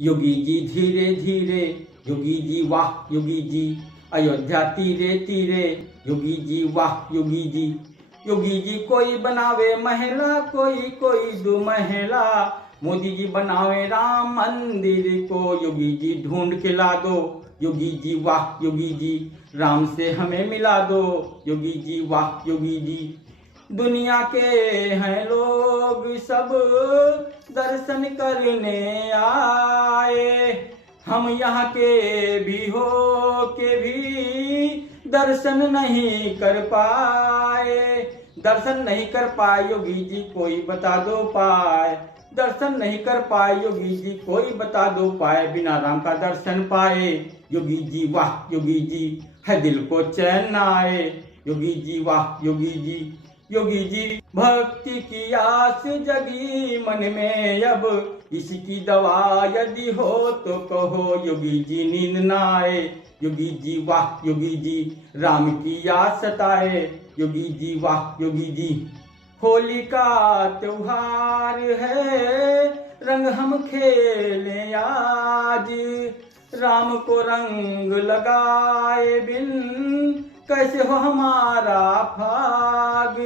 योगी जी धीरे धीरे, योगी जी वाह योगी जी। अयोध्या तीरे तीरे, योगी जी वाह योगी जी। योगी जी कोई बनावे महिला, कोई कोई दो महिला। मोदी जी बनावे राम मंदिर को, योगी जी ढूंढ के ला दो। योगी जी वाह योगी जी, राम से हमें मिला दो। योगी जी वाह योगी जी। दुनिया के हैं लोग सब दर्शन करने आए, हम यहाँ के भी हो के भी दर्शन नहीं कर पाए। दर्शन नहीं कर पाए योगी जी, कोई बता दो पाए। दर्शन नहीं कर पाए योगी जी, कोई बता दो पाए। बिना राम का दर्शन पाए, योगी जी वाह योगी जी। है दिल को चैन न आए, योगी जी वाह योगी जी। योगी जी भक्ति की आस जगी मन में अब, इसकी दवा यदि हो तो कहो। योगी जी नींद न आए, योगी जी वाह योगी जी। राम की याद सताए, योगी जी वाह योगी जी। होली का त्योहार है, रंग हम खेलें आज। राम को रंग लगाए बिन कैसे हो हमारा फाग।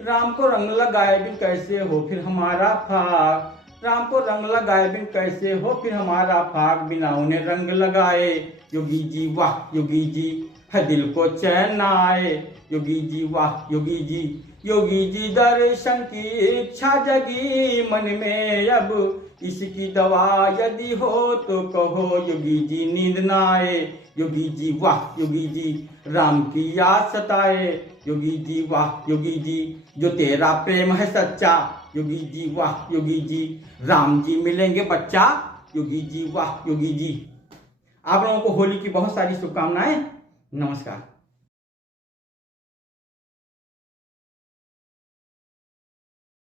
राम को रंग लगाए बिन कैसे हो फिर हमारा फाग। राम को रंग लगाए बिन कैसे हो फिर हमारा फाग। बिना उन्हें रंग लगाए, योगी जी वाह योगी जी। है दिल को चैन न आए, योगी जी वाह योगी जी। योगी जी दर्शन की इच्छा जगी मन में अब, इसकी दवा यदि हो तो कहो। योगी जी नींद न आए, योगी जी वाह योगी जी। राम की याद सताए, योगी जी वाह योगी जी। जो तेरा प्रेम है सच्चा, योगी जी वाह योगी जी। राम जी मिलेंगे बच्चा, योगी जी वाह योगी जी। आप लोगों को होली की बहुत सारी शुभकामनाएं। नमस्कार।